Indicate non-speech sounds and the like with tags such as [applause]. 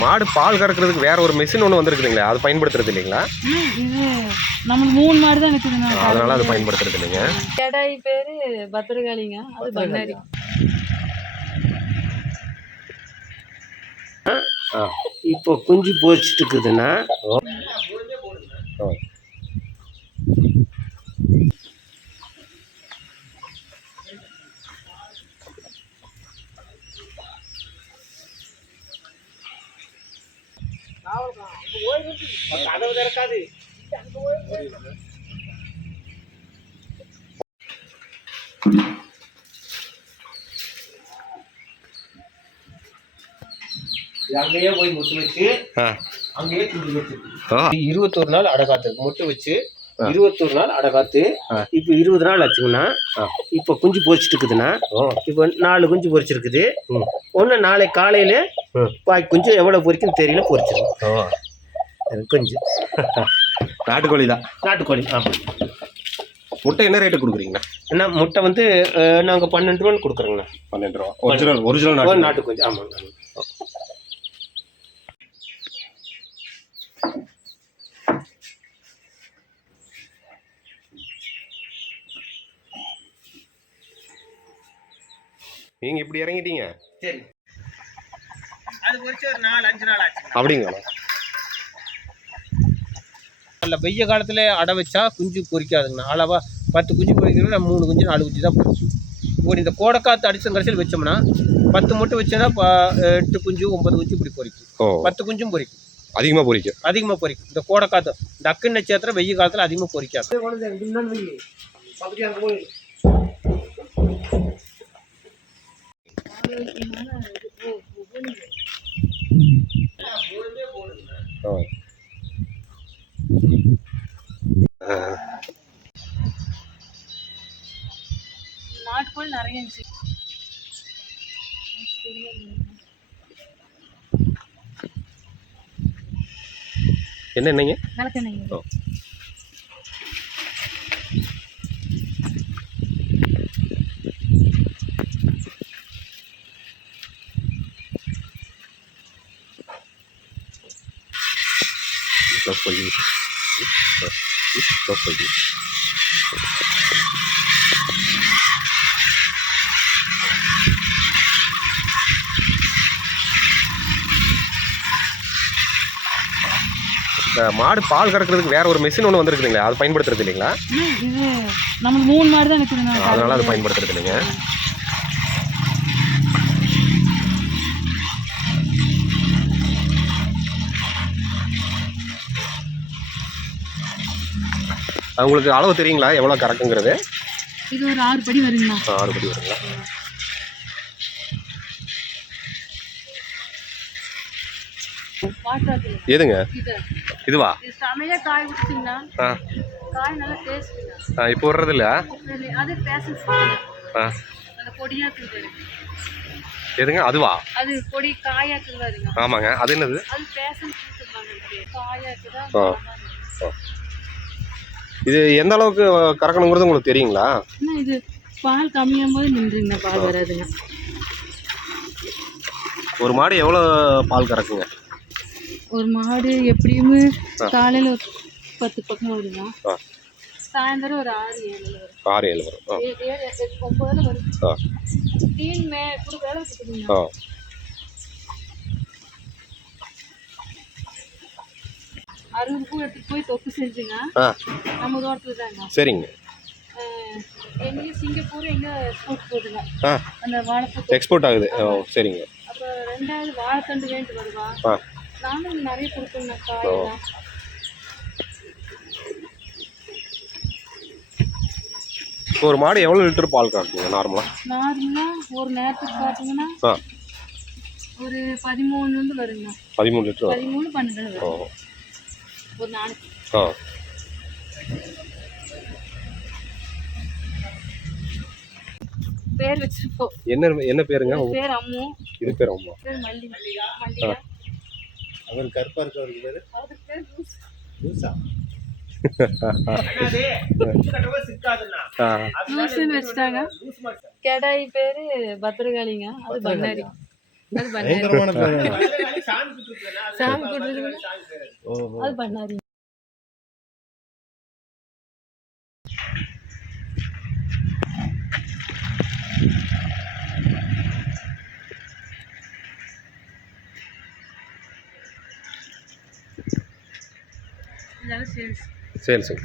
மாடு பால் கறக்கிறதுக்கு வேற ஒரு மிஷின் ஒன்று வந்திருக்குதுங்களே அது பயன்படுத்துறது இல்லைங்களா? ம், இது நம்மளுக்கு மூணு மாடு தான் இருக்குதுங்க அதனால அது பயன்படுத்துறது இல்லைங்க. கடாய் பேரு பத்திரகாளிங்க அது பண்ணாரி. இப்போ குஞ்சு பொரிச்சிட்டு இருக்குதுன்னா அங்கேயே போய் முட்டு வச்சு அங்கேயே. இருபத்தொரு நாள் அடகாத்து முட்டை வச்சு இருபத்தொரு நாள் அடகாத்து. இப்போ இருபது நாள் ஆச்சுங்கன்னா. இப்போ குஞ்சு பொரிச்சிட்டு இருக்குதுன்னா இப்போ நாலு குஞ்சு பொரிச்சிருக்குது ம். ஒன்று நாளை காலையில. பாக்கி குஞ்சு எவ்வளோ பொரிக்கும் தெரியல அது குஞ்சு நாட்டுக்கோழி தான். நாட்டுக்கோழி ஆமாம் முட்டை என்ன ரேட்டு கொடுக்குறீங்கண்ணா? ஏன்னா முட்டை வந்து நாங்கள் பன்னெண்டு ரூபான்னு கொடுக்குறோங்கண்ணா. பன்னெண்டு ரூபா. ஒரிஜினல் ஒரிஜினல் ஒரு நாட்டு குஞ்சு ஆமாங்க ஆமாங்க. நீங்க இப்படி இறங்கிட்டீங்க? சரி. அது ஒரு நாலு அஞ்சு நாள் ஆச்சு. அப்படிங்களா? நல்ல வெய்ய காலத்தில் அடை வச்சா குஞ்சு பொரிக்காதுங்கண்ணா அளவா பத்து குஞ்சு பொரிக்கணும் நம்ம மூணு குஞ்சு நாலு குஞ்சு தான் பொரிக்கும் இப்போ இந்த கோடைக்காத்து அடிச்ச கடைசியில் வச்சோம்னா பத்து மட்டும் வச்சோன்னா எட்டு குஞ்சு ஒன்பது குஞ்சு இப்படி பொரிக்கும் ஓ. பத்து குஞ்சும் பொரிக்கும் அதிகமாக பொரிக்கும் அதிகமாக பொரிக்கும் இந்த கோடைக்காத்து இந்த அக்கு நட்சத்திரம் வெய்ய காலத்தில் அதிகமாக பொரிக்காது ஓ நாட்டுக்கோழி நிறைய இருந்துச்சு என்ன என்னங்க விளக்கெண்ணெய்ங்க ஓ. க்ளோஸ் பண்ணி க்ளோஸ் பண்ணி இந்த மாடு பால் கறக்கிறதுக்கு வேற ஒரு மிஷின் ஒன்று வந்திருக்குதுங்களே அது பயன்படுத்துறது இல்லைங்களா? நம்மளுக்கு மூணு மாடு தான் இருக்குதுங்க அதனால அது பயன்படுத்துறது இல்லைங்க. உங்களுக்கு அளவு தெரியுங்களா? எவ்வளோ கறக்குங்கிறது? இது ஒரு ஆறு படி வருங்கண்ணா ஆ, ஆறு படி வருங்களா? எதுங்க? இது. இதுவா? ஆ. இப்போ வர்றது இல்ல எதுங்க? அதுவா? அது பொடி காயாக்குது பாருங்க ஆமாங்க. அது என்னது? அது காயாக்குதா ஆ. இது எந்த அளவுக்கு கறக்கணுங்கிறது உங்களுக்கு தெரியுங்களா? இது பால் கம்மியாகும் போது நின்றுங்க பால் வராதுங்க. ஒரு மாடு எவ்வளோ பால் கறக்குங்க? ஒரு மாடு எப்படியுமே. காலையில் ஒரு பத்து பக்கம் ஆ. சாயந்தரம் ஒரு ஆறு ஏழு வரும். ஆறு ஏழு வரும். ஒம்பதுல வரும். தீன் மே கூட வேலை வச்சுக்கோங்க ஆ. அறுபது பூ எடுத்துட்டு போய் தொக்கு செஞ்சுங்க. நம்ம தோட்டத்தில் தாங்க. சரிங்க. எங்கேயும் சிங்கப்பூர் எங்கே எக்ஸ்போர்ட் போகுதுங்க. அந்த வாழைப்பூ எக்ஸ்போர்ட் ஆகுது. சரிங்க. அப்போ ரெண்டாவது வாழைத்தண்டு வேண்டு வருவா நானும் நிறைய காயெல்லாம் இப்போ ஒரு மாடு எவ்வளோ லிட்டர் பால் கறக்குங்க நார்மலாக நார்மலாக ஒரு நேரத்துக்கு பார்த்தீங்கன்னா ஒரு பதிமூணுலேருந்து வருங்க. பதிமூணு லிட்டர்? பதிமூணு பன்னெண்டு ஒரு நாளைக்கு. ஆ. பேர் வச்சிருப்போம் என்ன என்ன பேருங்க? பேர் அம்மு. இது பேர் அம்மா. பேர் மல்லி. மல்லிகா. அவர் கருப்பாக இருக்கவருக்கு பேர். லூசா. [laughs] லூசுன்னு வச்சுட்டாங்க. கெடாய் பேரு பத்திரகாளிங்க அது பண்ணாரி. அது பண்ணாரி. சாமி. ஓஹோ. அது பண்ணாரி. சேல்ஸ் சரி சரி